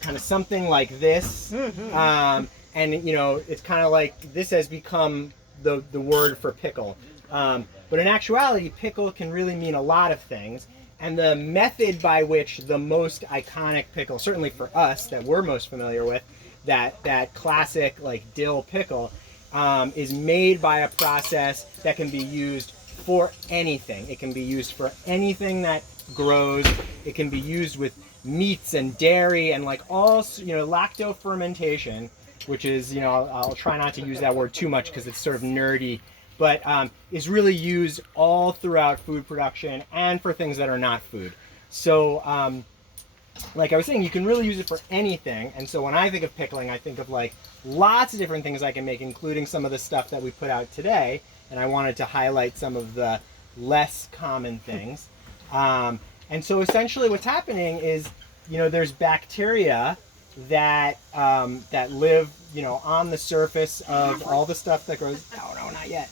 kind of something like this. And you know, it's kind of like this has become the word for pickle. But in actuality, pickle can really mean a lot of things. And the method by which the most iconic pickle, certainly for us that we're most familiar with, that classic like dill pickle, is made by a process that can be used for anything. It can be used for anything that grows. It can be used with meats and dairy and like all, you know, lacto fermentation, which is, you know, I'll try not to use that word too much because it's sort of nerdy, but is really used all throughout food production and for things that are not food. So like I was saying, you can really use it for anything. And so when I think of pickling, I think of like lots of different things I can make, including some of the stuff that we put out today. And I wanted to highlight some of the less common things. And so essentially what's happening is, you know, there's bacteria that that live, you know, on the surface of all the stuff that grows. No, not yet.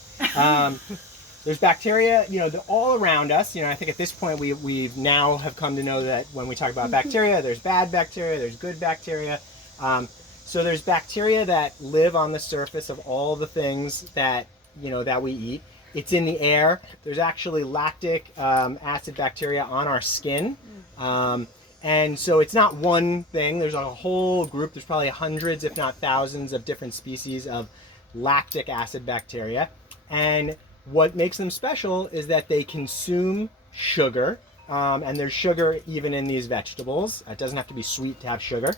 There's bacteria, you know, all around us. You know, I think at this point we now have come to know that when we talk about bacteria, there's bad bacteria, there's good bacteria. So there's bacteria that live on the surface of all the things that, you know, that we eat. It's in the air. There's actually lactic acid bacteria on our skin. And so it's not one thing. There's a whole group. There's probably hundreds, if not thousands, of different species of lactic acid bacteria. And what makes them special is that they consume sugar. And there's sugar even in these vegetables. It doesn't have to be sweet to have sugar.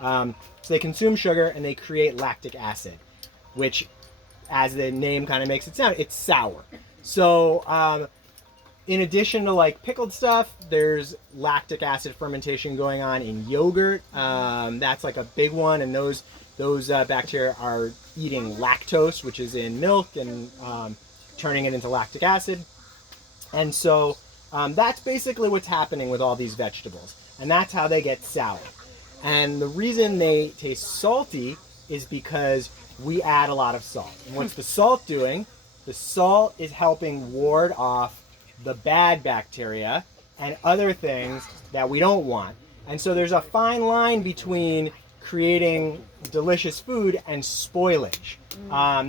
So they consume sugar and they create lactic acid, which, as the name kind of makes it sound, it's sour. So in addition to like pickled stuff, there's lactic acid fermentation going on in yogurt. That's like a big one, and those bacteria are eating lactose, which is in milk, and turning it into lactic acid. And so that's basically what's happening with all these vegetables, and that's how they get sour. And the reason they taste salty is because we add a lot of salt. And what's the salt doing? The salt is helping ward off the bad bacteria and other things that we don't want. And so there's a fine line between creating delicious food and spoilage.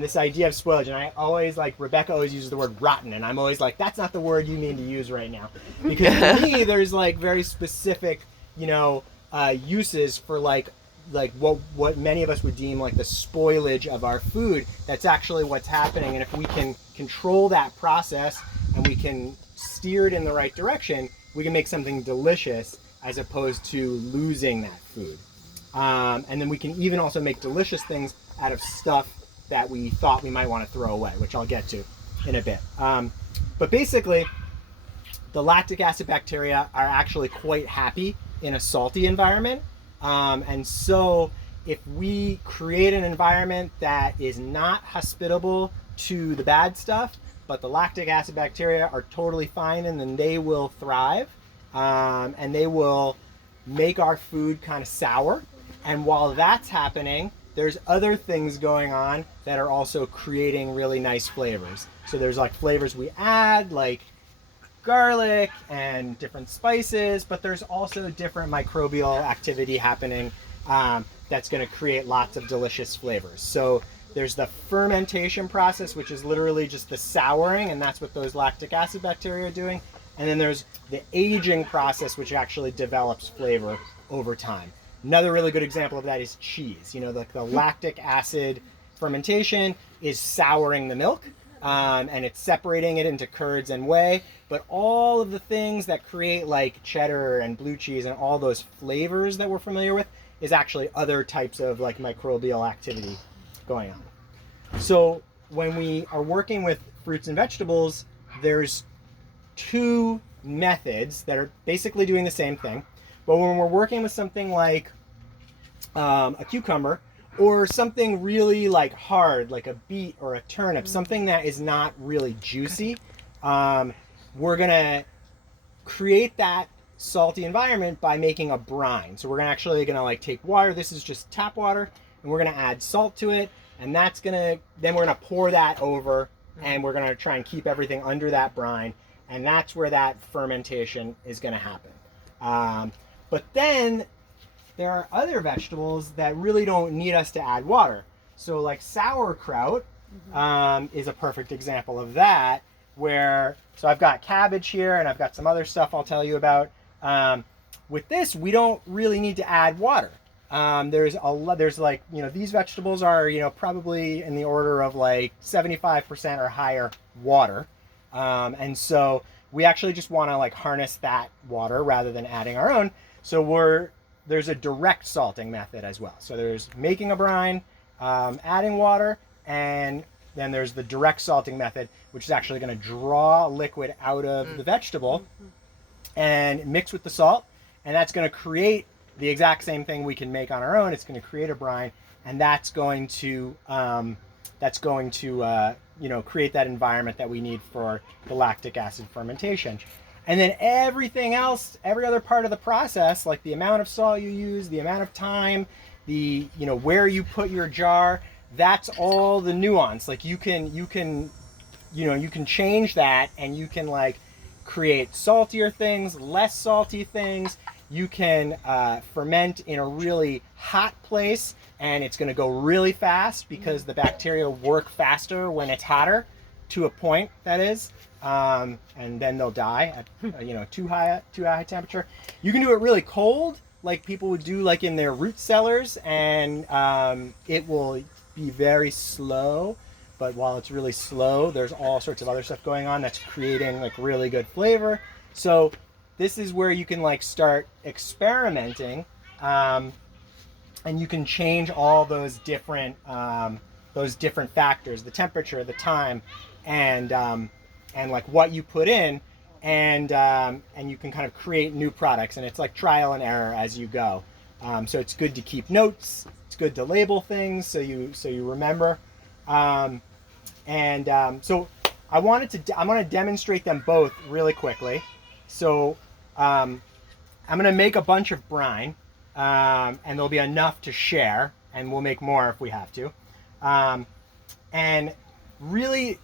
This idea of spoilage, and I always like, Rebecca always uses the word rotten, and I'm always like, that's not the word you mean to use right now. Because to me, there's like very specific, you know, uses for like what many of us would deem like the spoilage of our food. That's actually what's happening. And if we can control that process and we can steer it in the right direction, we can make something delicious as opposed to losing that food. And then we can even also make delicious things out of stuff that we thought we might want to throw away, which I'll get to in a bit. But basically, the lactic acid bacteria are actually quite happy in a salty environment. And so if we create an environment that is not hospitable to the bad stuff, but the lactic acid bacteria are totally fine, and then they will thrive, and they will make our food kind of sour. And while that's happening, there's other things going on that are also creating really nice flavors. So there's like flavors we add, like garlic and different spices, but there's also different microbial activity happening that's going to create lots of delicious flavors. So there's the fermentation process, which is literally just the souring, and that's what those lactic acid bacteria are doing. And then there's the aging process, which actually develops flavor over time. Another really good example of that is cheese. You know, the lactic acid fermentation is souring the milk, and it's separating it into curds and whey. But all of the things that create like cheddar and blue cheese and all those flavors that we're familiar with is actually other types of like microbial activity going on. So when we are working with fruits and vegetables, there's two methods that are basically doing the same thing. But when we're working with something like a cucumber, or something really like hard, like a beet or a turnip, something that is not really juicy, we're gonna create that salty environment by making a brine. So we're actually gonna like take water, this is just tap water, and we're gonna add salt to it, and that's gonna, then we're gonna pour that over, and we're gonna try and keep everything under that brine, and that's where that fermentation is gonna happen. But then there are other vegetables that really don't need us to add water. So like sauerkraut is a perfect example of that, where, so I've got cabbage here and I've got some other stuff I'll tell you about. With this, we don't really need to add water. There's like, these vegetables are, probably in the order of like 75% or higher water. And so we actually just want to like harness that water rather than adding our own. So there's a direct salting method as well. So there's making a brine, adding water, and then there's the direct salting method, which is actually going to draw liquid out of the vegetable and mix with the salt. And that's going to create the exact same thing we can make on our own. It's going to create a brine, and that's going to create that environment that we need for the lactic acid fermentation. And then everything else, every other part of the process, like the amount of salt you use, the amount of time, the where you put your jar, that's all the nuance. Like you can change that, and you can like create saltier things, less salty things. You can ferment in a really hot place, and it's going to go really fast because the bacteria work faster when it's hotter, to a point, that is. And then they'll die at too high temperature. You can do it really cold, like people would do like in their root cellars, and it will be very slow. But while it's really slow, there's all sorts of other stuff going on that's creating like really good flavor. So this is where you can like start experimenting, and you can change all those different factors: the temperature, the time, and like what you put in, and you can kind of create new products. And it's like trial and error as you go. So it's good to keep notes. It's good to label things so you remember. So I want to demonstrate them both really quickly. So I'm going to make a bunch of brine, and there'll be enough to share, and we'll make more if we have to. And really,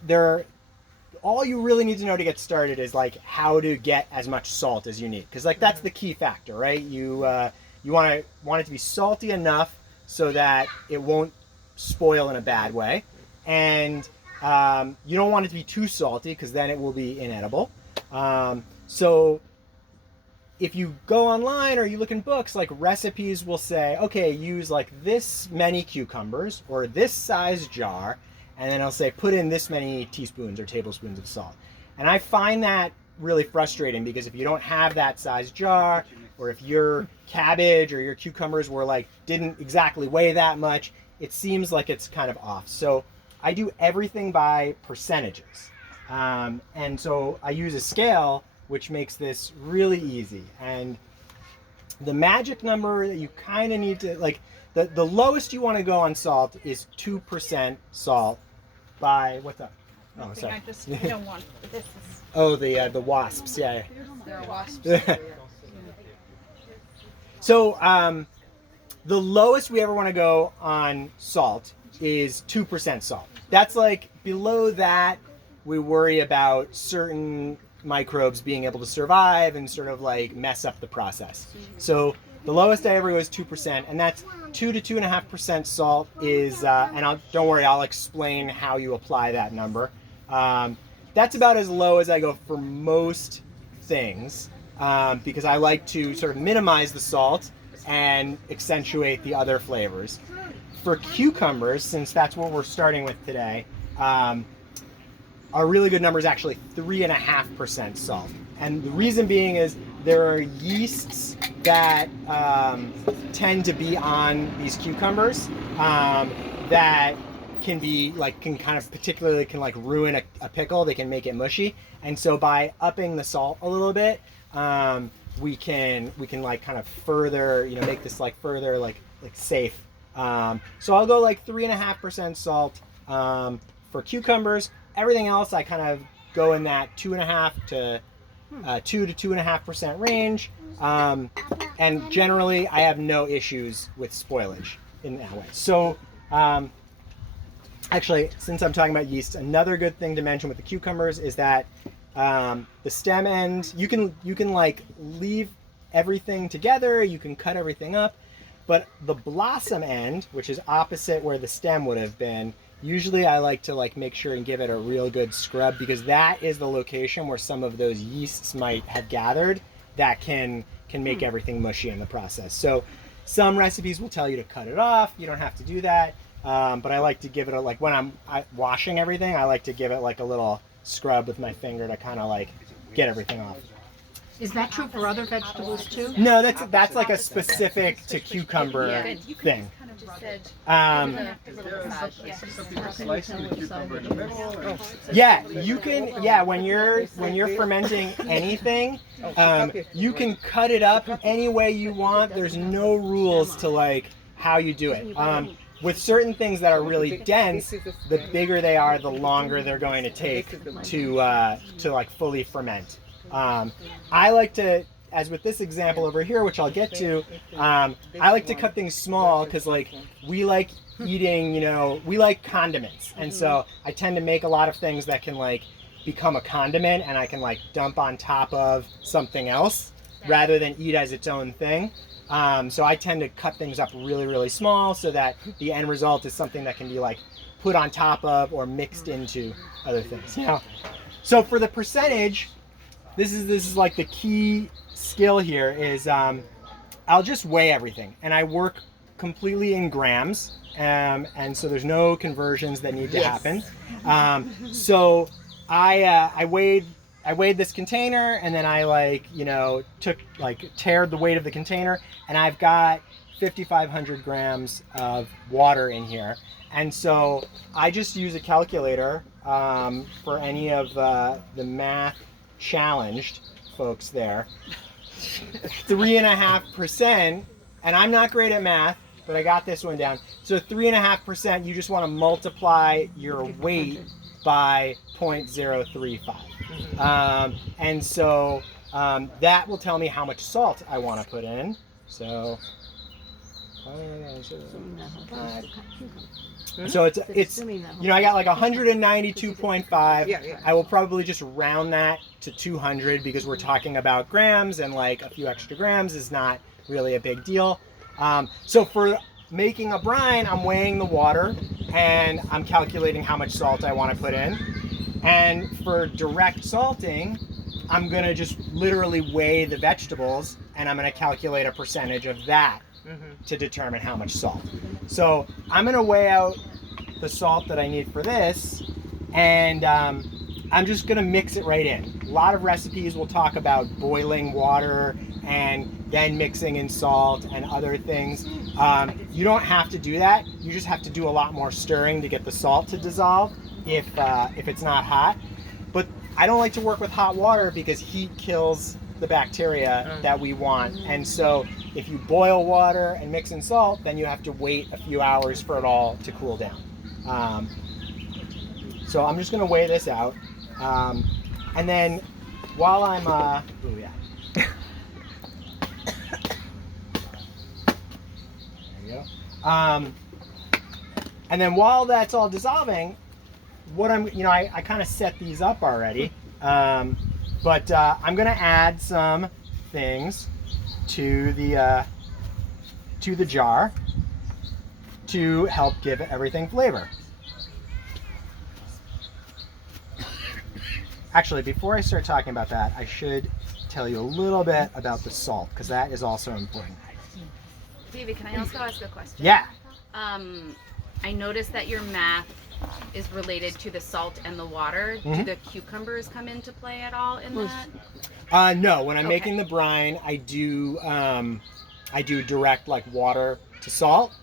all you really need to know to get started is like how to get as much salt as you need, because like that's the key factor, right? You want it to be salty enough so that it won't spoil in a bad way, and you don't want it to be too salty because then it will be inedible. So if you go online or you look in books, like recipes will say, okay, use like this many cucumbers or this size jar, and then I'll say put in this many teaspoons or tablespoons of salt. And I find that really frustrating, because if you don't have that size jar, or if your cabbage or your cucumbers didn't exactly weigh that much, it seems like it's kind of off. So I do everything by percentages. And so I use a scale, which makes this really easy. And the magic number that you kind of need to, like, the lowest you want to go on salt is 2% salt by, what's up? Oh, sorry. I don't want this. Oh, the wasps, yeah. There are wasps. So the lowest we ever want to go on salt is 2% salt. That's like, below that, we worry about certain microbes being able to survive and sort of like mess up the process. So the lowest I ever go is 2%, and that's 2 to 2.5% salt is, and don't worry, I'll explain how you apply that number. That's about as low as I go for most things, because I like to sort of minimize the salt and accentuate the other flavors. For cucumbers, since that's what we're starting with today, a really good number is actually 3.5% salt. And the reason being is there are yeasts that tend to be on these cucumbers that can ruin a pickle. They can make it mushy. And so by upping the salt a little bit, we can like kind of further, make this like further like safe. So I'll go like 3.5% salt for cucumbers. Everything else, I kind of go in that 2.5 to 2 to 2.5% range, and generally I have no issues with spoilage in that way. So, actually, since I'm talking about yeast, another good thing to mention with the cucumbers is that the stem end, you can like leave everything together, you can cut everything up, But the blossom end, which is opposite where the stem would have been, usually I like to make sure and give it a real good scrub, because that is the location where some of those yeasts might have gathered that can make everything mushy in the process. So some recipes will tell you to cut it off. You don't have to do that. But I like to give it when I'm washing everything, I like to give it a little scrub with my finger to kind of get everything off. Is that true for other vegetables too? No, that's like a specific to cucumber thing. Yeah, you can. Yeah, when you're fermenting anything, you can cut it up any way you want. There's no rules to how you do it. With certain things that are really dense, the bigger they are, the longer they're going to take to fully ferment. I like to, as with this example over here, which I'll get to, I like to cut things small because we like eating, we like condiments. And so I tend to make a lot of things that can become a condiment and I can dump on top of something else rather than eat as its own thing. So I tend to cut things up really, really small so that the end result is something that can be put on top of or mixed into other things. So for the percentage, this is the key skill here is I'll just weigh everything, and I work completely in grams, and so there's no conversions that need to happen. So I weighed this container, and then I tared the weight of the container, and I've got 5,500 grams of water in here. And so I just use a calculator for any of the math challenged folks there. 3.5%, and I'm not great at math, but I got this one down. So 3.5%, you just want to multiply your weight by 0.035. And so that will tell me how much salt I want to put in. So it's I got 192.5. I will probably just round that to 200 because we're talking about grams, and a few extra grams is not really a big deal. So for making a brine, I'm weighing the water and I'm calculating how much salt I want to put in. And for direct salting, I'm going to just literally weigh the vegetables and I'm going to calculate a percentage of that to determine how much salt. So I'm going to weigh out the salt that I need for this, and I'm just going to mix it right in. A lot of recipes will talk about boiling water and then mixing in salt and other things. You don't have to do that. You just have to do a lot more stirring to get the salt to dissolve if it's not hot. But I don't like to work with hot water because heat kills the bacteria that we want. And so if you boil water and mix in salt, then you have to wait a few hours for it all to cool down. So I'm just going to weigh this out. And then while I'm, there you go. And then while that's all dissolving, what I kind of set these up already. But I'm going to add some things to the jar to help give everything flavor. Actually, before I start talking about that, I should tell you a little bit about the salt, because that is also important. David, can I also ask a question? Yeah. I noticed that your math is related to the salt and the water. Do the cucumbers come into play at all in that? No, when I'm making the brine, I do direct water to salt.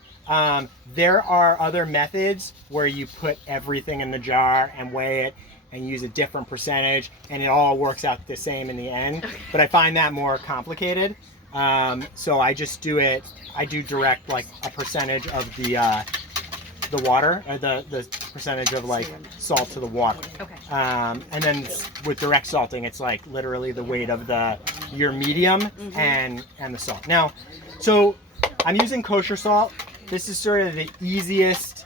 There are other methods where you put everything in the jar and weigh it and use a different percentage, and it all works out the same in the end. But I find that more complicated. So I just do it. I do direct a percentage of the water, or the percentage of salt to the water. Okay. And then with direct salting, it's literally the weight of your medium and the salt. Now, so I'm using kosher salt. This is sort of the easiest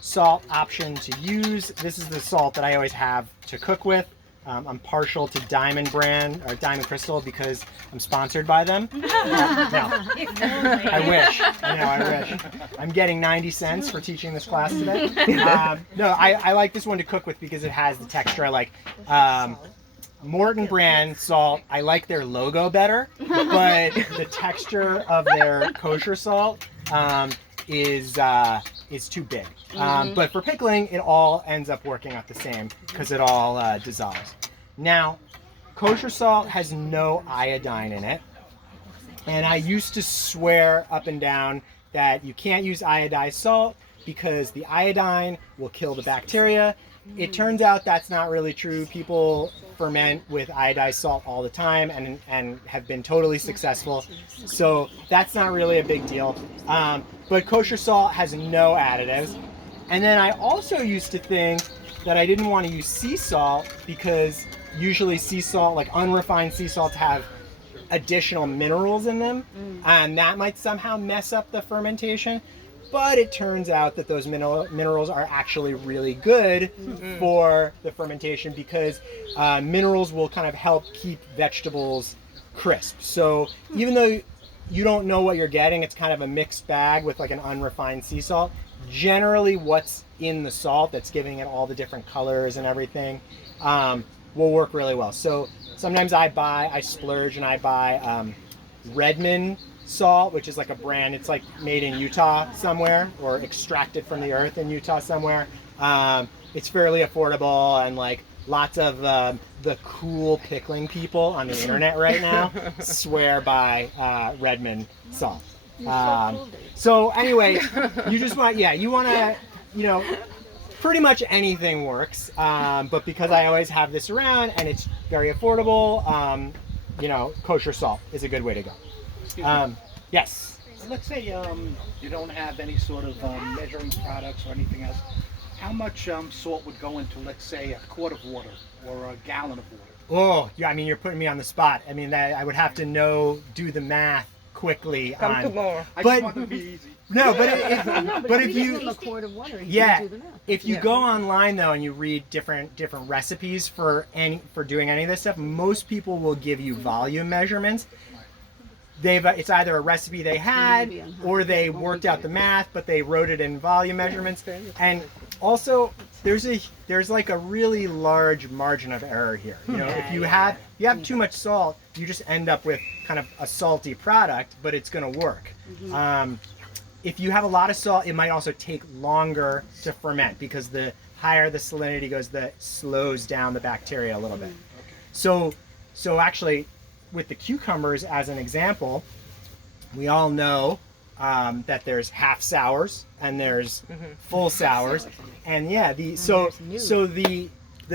salt option to use. This is the salt that I always have to cook with. I'm partial to Diamond brand or Diamond Crystal because I'm sponsored by them. No, I wish. I wish. I'm getting 90 cents for teaching this class today. No, I like this one to cook with because it has the texture. I like Morton brand salt. I like their logo better, but the texture of their kosher salt is too big. But for pickling, it all ends up working out the same because it all dissolves. Now, kosher salt has no iodine in it. And I used to swear up and down that you can't use iodized salt because the iodine will kill the bacteria. It turns out that's not really true. People ferment with iodized salt all the time and have been totally successful. So that's not really a big deal. But kosher salt has no additives. And then I also used to think that I didn't want to use sea salt because usually sea salt, like unrefined sea salts, have additional minerals in them, and that might somehow mess up the fermentation. But it turns out that those minerals are actually really good for the fermentation because minerals will kind of help keep vegetables crisp. So even though you don't know what you're getting, it's kind of a mixed bag with like an unrefined sea salt. Generally what's in the salt that's giving it all the different colors and everything will work really well. So sometimes I splurge and I buy Redmond salt, which is like a brand. It's like made in Utah somewhere or extracted from the earth in Utah somewhere. It's fairly affordable, and like lots of the cool pickling people on the internet right now swear by Redmond salt. So anyway, you just want, you want to, pretty much anything works. But because I always have this around and it's very affordable, kosher salt is a good way to go. Yes. Let's say you don't have any sort of measuring products or anything else. How much salt would go into, let's say, a quart of water or a gallon of water? Oh, yeah. I mean, you're putting me on the spot. I mean, I would have to do the math quickly. Come tomorrow. I just want it to be easy. No, but if you you a quart of water, yeah, do the math. if you go online though and you read different recipes for doing any of this stuff, most people will give you volume measurements. It's either a recipe they had or they worked out the math, but they wrote it in volume measurements. And also, there's like a really large margin of error here. If you have too much salt, you just end up with kind of a salty product, but it's going to work. If you have a lot of salt, it might also take longer to ferment because the higher the salinity goes, that slows down the bacteria a little bit. So actually, with the cucumbers as an example, we all know that there's half sours and there's full sours, and the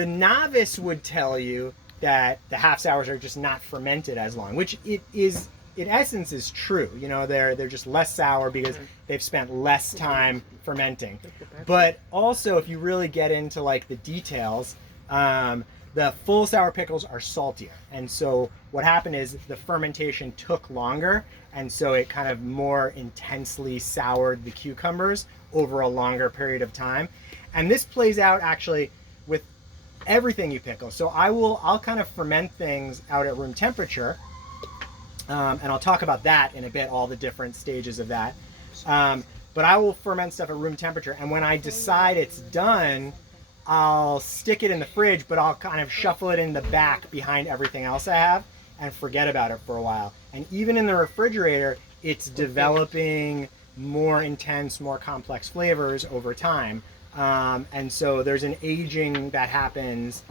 novice would tell you that the half sours are just not fermented as long, which it is in essence is true. They're just less sour because they've spent less time fermenting. But also, if you really get into like the details, the full sour pickles are saltier, and so what happened is the fermentation took longer, and so it kind of more intensely soured the cucumbers over a longer period of time. And this plays out actually with everything you pickle. So I'll kind of ferment things out at room temperature, and I'll talk about that in a bit, all the different stages of that. But I will ferment stuff at room temperature, and when I decide it's done, I'll stick it in the fridge, but I'll kind of shuffle it in the back behind everything else I have and forget about it for a while. And even in the refrigerator, it's developing more intense, more complex flavors over time. And so there's an aging that happens,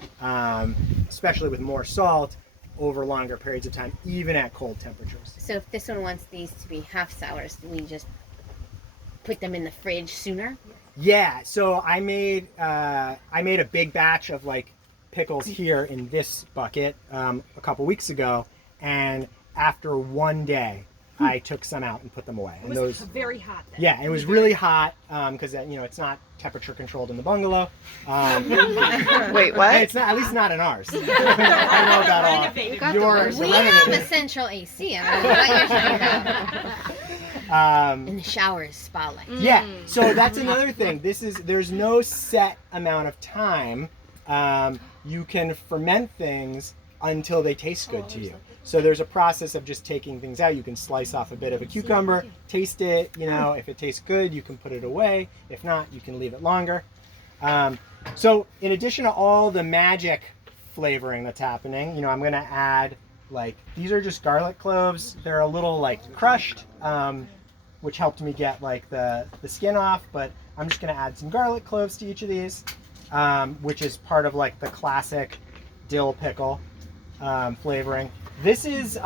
especially with more salt, over longer periods of time, even at cold temperatures. So if this one wants these to be half sours, do we just put them in the fridge sooner? Yeah, so I made a big batch of like pickles here in this bucket a couple weeks ago, and after one day, I took some out and put them away. And It was very hot then. yeah, it was really hot because it's not temperature controlled in the bungalow. Wait, what? It's not, at least not in ours. I don't know about all yours. We have a central AC. I don't know what you're talking about. And the shower is spa-like. Yeah, so that's another thing. There's no set amount of time you can ferment things until they taste good to you. So there's a process of just taking things out. You can slice off a bit of a cucumber, taste it, if it tastes good, you can put it away. If not, you can leave it longer. So in addition to all the magic flavoring that's happening, I'm going to add, these are just garlic cloves. They're a little crushed, which helped me get the skin off, but I'm just going to add some garlic cloves to each of these, which is part of the classic dill pickle flavoring. This is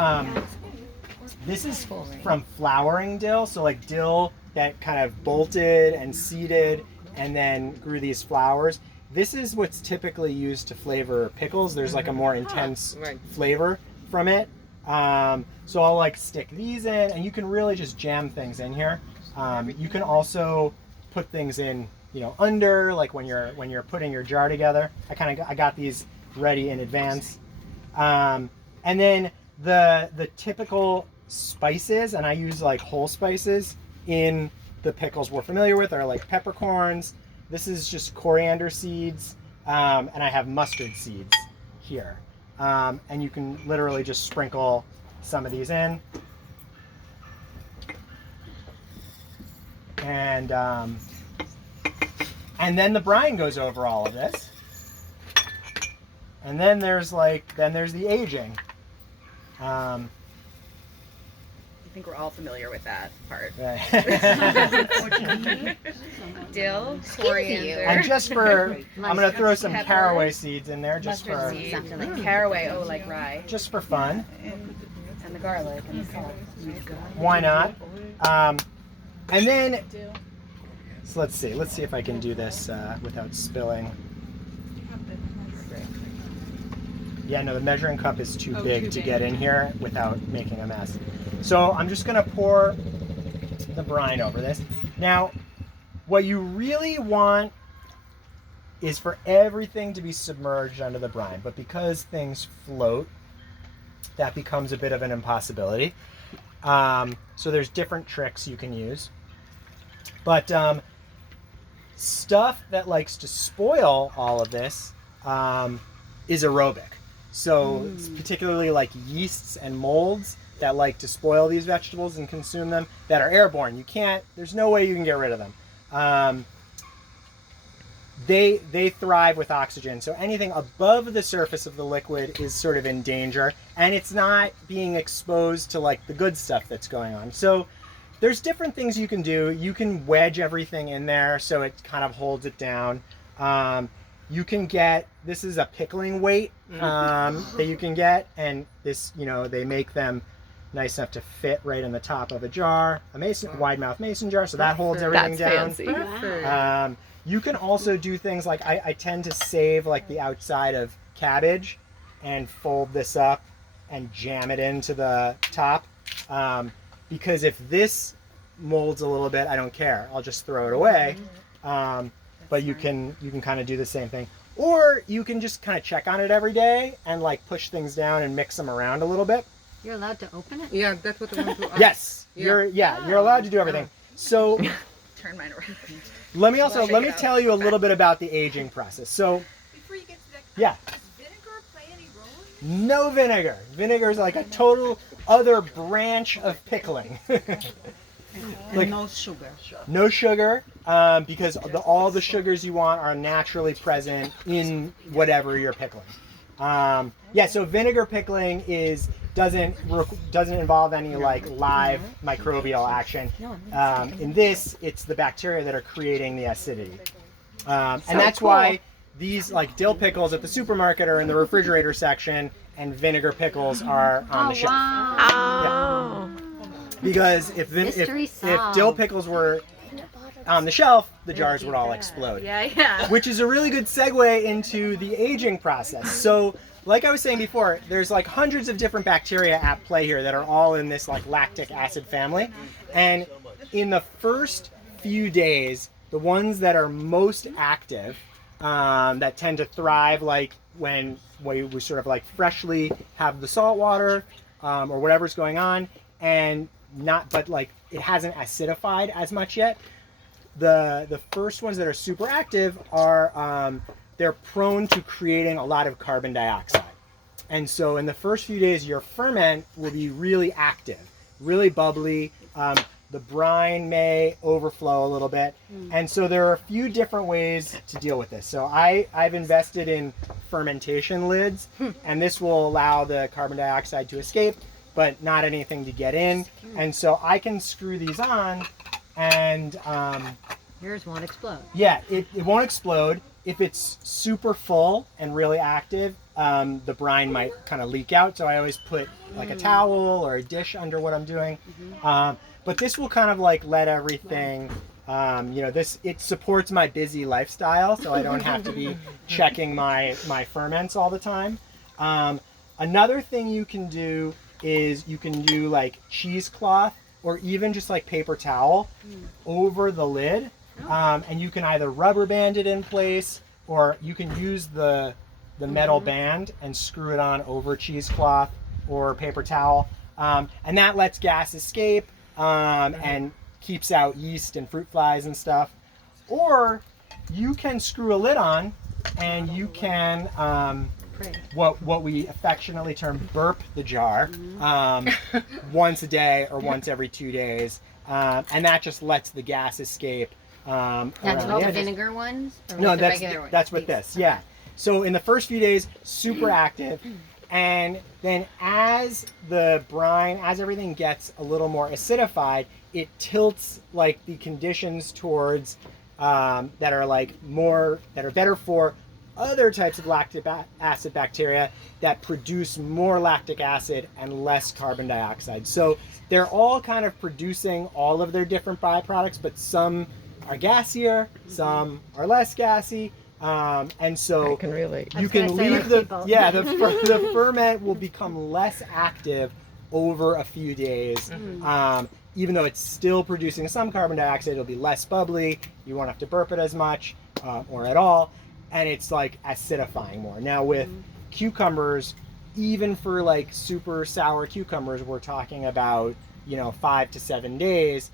from flowering dill, so dill that kind of bolted and seeded and then grew these flowers. This is what's typically used to flavor pickles. There's a more intense flavor from it. So I'll stick these in, and you can really just jam things in here. You can also put things in, under, when you're putting your jar together. I got these ready in advance. And then the typical spices, and I use whole spices in the pickles we're familiar with, are peppercorns. This is just coriander seeds, and I have mustard seeds here. And you can literally just sprinkle some of these in. And then the brine goes over all of this. And then there's the aging. I think we're all familiar with that part. Dill, coriander. And just for, I'm going to throw some pepper, caraway seeds in there, just for seeds, caraway, like rye. Just for fun. And the garlic and the salt. Why not? And then, so let's see if I can do this without spilling. Yeah, no, the measuring cup is too big to get in here without making a mess. So I'm just gonna pour the brine over this. Now, what you really want is for everything to be submerged under the brine, but because things float, that becomes a bit of an impossibility. So there's different tricks you can use. But stuff that likes to spoil all of this is aerobic. So it's particularly yeasts and molds that like to spoil these vegetables and consume them, that are airborne. There's no way you can get rid of them. They thrive with oxygen. So anything above the surface of the liquid is sort of in danger, and it's not being exposed to the good stuff that's going on. So there's different things you can do. You can wedge everything in there so it kind of holds it down. You can get, this is a pickling weight that you can get, and this, they make them nice enough to fit right in the top of a jar, wide mouth mason jar, so that holds everything down. Fancy. You can also do things I tend to save the outside of cabbage and fold this up and jam it into the top, because if this molds a little bit, I don't care. I'll just throw it away. But you can kind of do the same thing, or you can just kind of check on it every day and push things down and mix them around a little bit. You're allowed to open it? Yeah, that's what I want to ask. Yes, you're allowed to do everything. So Turn mine around. let me tell you a little bit about the aging process. So Before you get to that, yeah, does vinegar play any role in no vinegar. Vinegar is a total other branch of pickling. And no sugar. No sugar, because all the sugars you want are naturally present in whatever you're pickling. So vinegar pickling doesn't involve any live microbial action. In this, it's the bacteria that are creating the acidity, and that's why these dill pickles at the supermarket are in the refrigerator section, and vinegar pickles are on the shelf. Oh. Because if dill pickles were on the shelf, the jars would all explode. Yeah. Which is a really good segue into the aging process. So, like I was saying before, there's hundreds of different bacteria at play here that are all in this lactic acid family. And in the first few days, the ones that are most active, that tend to thrive when we sort of freshly have the salt water or whatever's going on, and it hasn't acidified as much yet. The first ones that are super active are they're prone to creating a lot of carbon dioxide. And so in the first few days, your ferment will be really active, really bubbly. The brine may overflow a little bit. And so there are a few different ways to deal with this. So I've invested in fermentation lids, and this will allow the carbon dioxide to escape, but not anything to get in. And so I can screw these on, and Yours won't explode. yeah, it won't explode. If it's super full and really active, the brine might kind of leak out. So I always put like a towel or a dish under what I'm doing. But this will kind of like let everything, it supports my busy lifestyle, so I don't have to be checking my ferments all the time. Another thing you can do is you can do like cheesecloth or even just like paper towel over the lid. And you can either rubber band it in place, or you can use the metal band and screw it on over cheesecloth or paper towel. And that lets gas escape and keeps out yeast and fruit flies and stuff. Or you can screw a lid on and you can what we affectionately term burp the jar once a day or once every 2 days. And that just lets the gas escape. That's all the vinegar ones? Or No, with the regular ones? that's with this, yeah. So in the first few days, super active. And then as the brine, as everything gets a little more acidified, it tilts like the conditions towards that are better for other types of lactic acid bacteria that produce more lactic acid and less carbon dioxide. So they're all kind of producing all of their different byproducts, but some are gassier, some are less gassy, and so can relate. you can leave the ferment will become less active over a few days. Even though it's still producing some carbon dioxide, it'll be less bubbly. You won't have to burp it as much or at all, and it's like acidifying more. Now with cucumbers, even for like super sour cucumbers, we're talking about 5 to 7 days.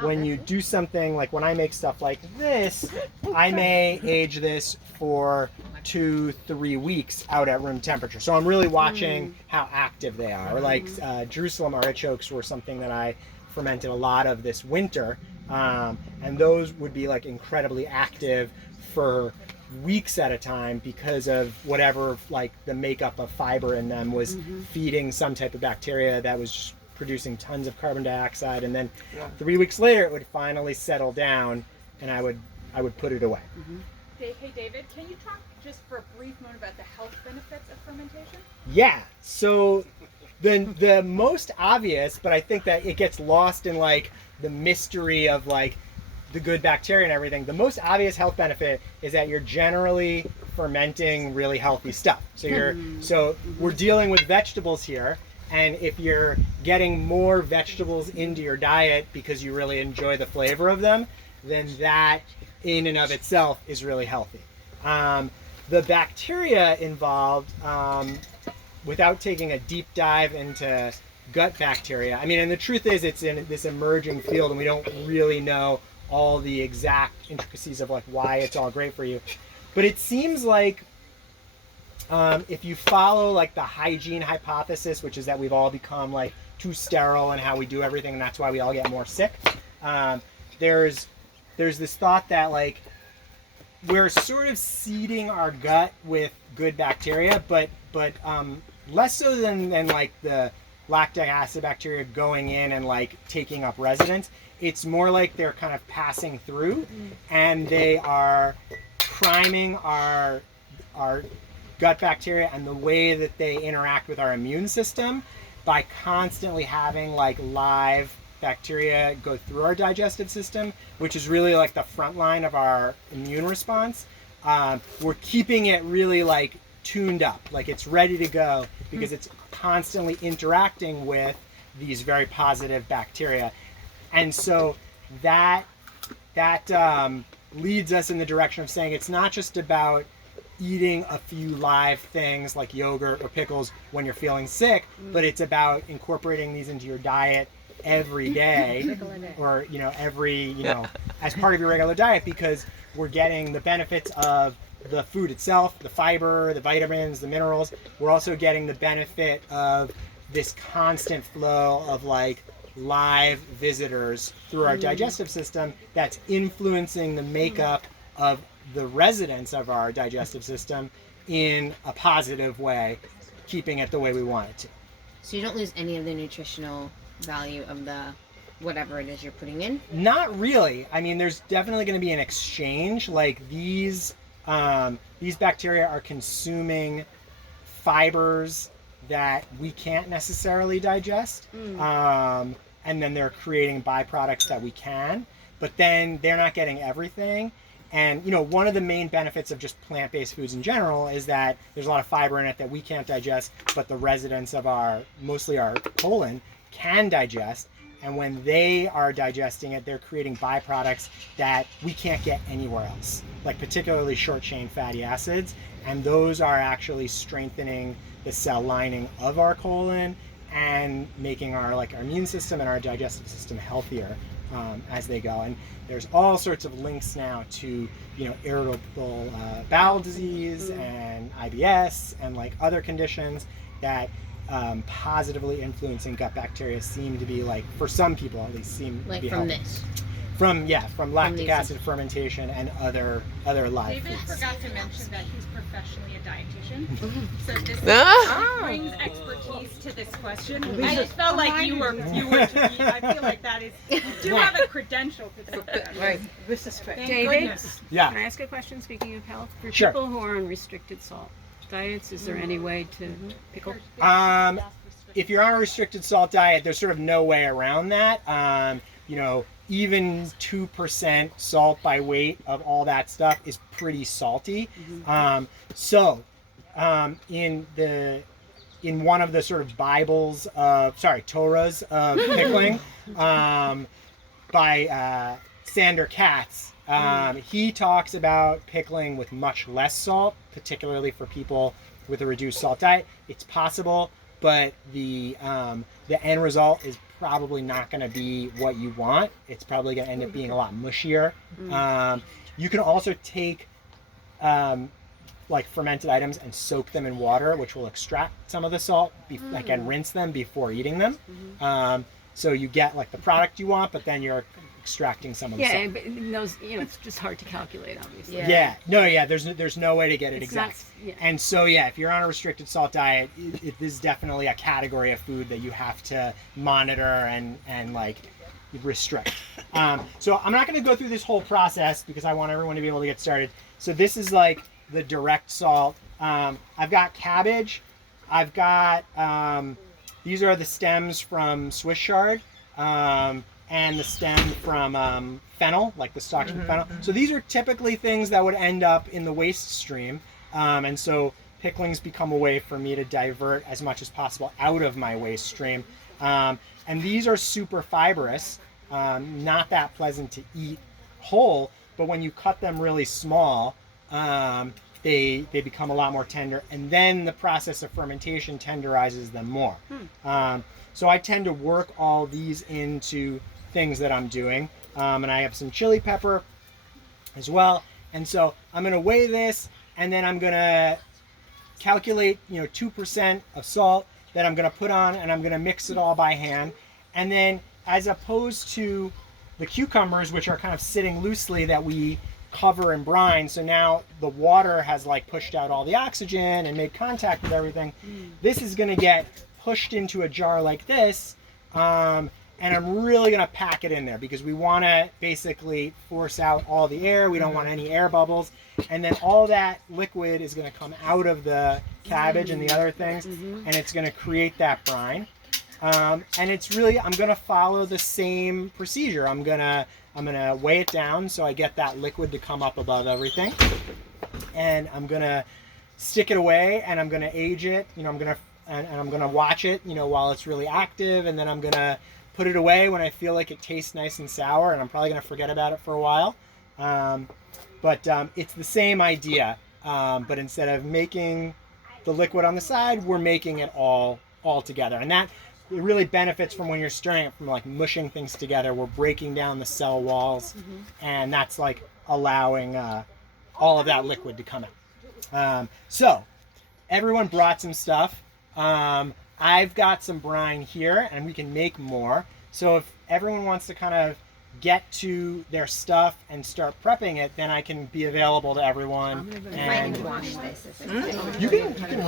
When you do something like when I make stuff like this, I may age this for 2-3 weeks out at room temperature. So I'm really watching how active they are. Or like Jerusalem artichokes were something that I fermented a lot of this winter, and those would be like incredibly active for weeks at a time because of whatever like the makeup of fiber in them was feeding some type of bacteria that was just producing tons of carbon dioxide, and then 3 weeks later it would finally settle down, and I would put it away. Hey David, can you talk just for a brief moment about the health benefits of fermentation? Yeah. So the most obvious, but I think that it gets lost in like the mystery of like the good bacteria and everything. The most obvious health benefit is that you're generally fermenting really healthy stuff. So we're dealing with vegetables here. And if you're getting more vegetables into your diet because you really enjoy the flavor of them, then that in and of itself is really healthy. The bacteria involved, without taking a deep dive into gut bacteria, and the truth is it's in this emerging field and we don't really know all the exact intricacies of like why it's all great for you. But it seems like if you follow like the hygiene hypothesis, which is that we've all become like too sterile in how we do everything, and that's why we all get more sick. There's this thought that like we're sort of seeding our gut with good bacteria, but less so than like the lactic acid bacteria going in and like taking up residence. It's more like they're kind of passing through, and they are priming our gut bacteria and the way that they interact with our immune system by constantly having like live bacteria go through our digestive system, which is really like the front line of our immune response. We're keeping it really like tuned up, like it's ready to go because it's constantly interacting with these very positive bacteria. And so that leads us in the direction of saying it's not just about eating a few live things like yogurt or pickles when you're feeling sick, but it's about incorporating these into your diet every day or, every, as part of your regular diet, because we're getting the benefits of the food itself, the fiber, the vitamins, the minerals. We're also getting the benefit of this constant flow of like live visitors through our digestive system that's influencing the makeup of the residents of our digestive system in a positive way, keeping it the way we want it to. So you don't lose any of the nutritional value of the whatever it is you're putting in? Not really. I mean, there's definitely going to be an exchange. Like these bacteria are consuming fibers that we can't necessarily digest, and then they're creating byproducts that we can. But then they're not getting everything. And one of the main benefits of just plant-based foods in general is that there's a lot of fiber in it that we can't digest, but the residents of mostly our colon can digest. And when they are digesting it, they're creating byproducts that we can't get anywhere else, like particularly short-chain fatty acids. And those are actually strengthening the cell lining of our colon and making our immune system and our digestive system healthier as they go. And there's all sorts of links now to irritable bowel disease and IBS and other conditions that positively influencing gut bacteria seem to be, for some people at least, seem to be from helpful. this. From lactic acid fermentation and other live David foods. forgot to mention that he's professionally a dietitian, so this brings expertise to this question. I just felt like you were to I feel like that is, you do have a credential to do that. Right. This is correct. Thank David? goodness. Yeah. Can I ask a question, speaking of health? For Sure. people who are on restricted salt diets, is there any way to pickle? If you're on a restricted salt diet, there's sort of no way around that. Even 2% salt by weight of all that stuff is pretty salty. In one of the sort of Torahs of pickling, by Sander Katz, he talks about pickling with much less salt, particularly for people with a reduced salt diet. It's possible, but the end result is probably not going to be what you want. It's probably going to end up being a lot mushier. You can also take fermented items and soak them in water, which will extract some of the salt, and rinse them before eating them. So you get the product you want, but then you're extracting some of the salt. Yeah, but those, it's just hard to calculate, obviously. Yeah. There's no way to get it exact. And so if you're on a restricted salt diet, it is definitely a category of food that you have to monitor and restrict. So I'm not going to go through this whole process because I want everyone to be able to get started. So this is the direct salt. I've got cabbage. I've got these are the stems from Swiss chard. And the stem from fennel, the stalks from fennel. So these are typically things that would end up in the waste stream. And so picklings become a way for me to divert as much as possible out of my waste stream. And these are super fibrous, not that pleasant to eat whole, but when you cut them really small, they become a lot more tender. And then the process of fermentation tenderizes them more. So I tend to work all these into things that I'm doing. And I have some chili pepper as well. And so I'm going to weigh this, and then I'm going to calculate 2% of salt that I'm going to put on, and I'm going to mix it all by hand. And then, as opposed to the cucumbers, which are kind of sitting loosely, that we cover and brine, so now the water has pushed out all the oxygen and made contact with everything. This is going to get pushed into a jar like this, and I'm really going to pack it in there because we want to basically force out all the air. We don't want any air bubbles. And then all that liquid is going to come out of the cabbage and the other things, and it's going to create that brine. And it's really, I'm going to follow the same procedure. I'm going to weigh it down so I get that liquid to come up above everything. And I'm going to stick it away, and I'm going to age it. I'm going to watch it, while it's really active, and then I'm going to put it away when I feel like it tastes nice and sour, and I'm probably going to forget about it for a while. But it's the same idea, but instead of making the liquid on the side, we're making it all together. And really benefits from when you're stirring it, from like mushing things together. We're breaking down the cell walls, and that's like allowing all of that liquid to come out. So everyone brought some stuff. I've got some brine here, and we can make more. So if everyone wants to kind of get to their stuff and start prepping it, then I can be available to everyone. If I can wash this. You can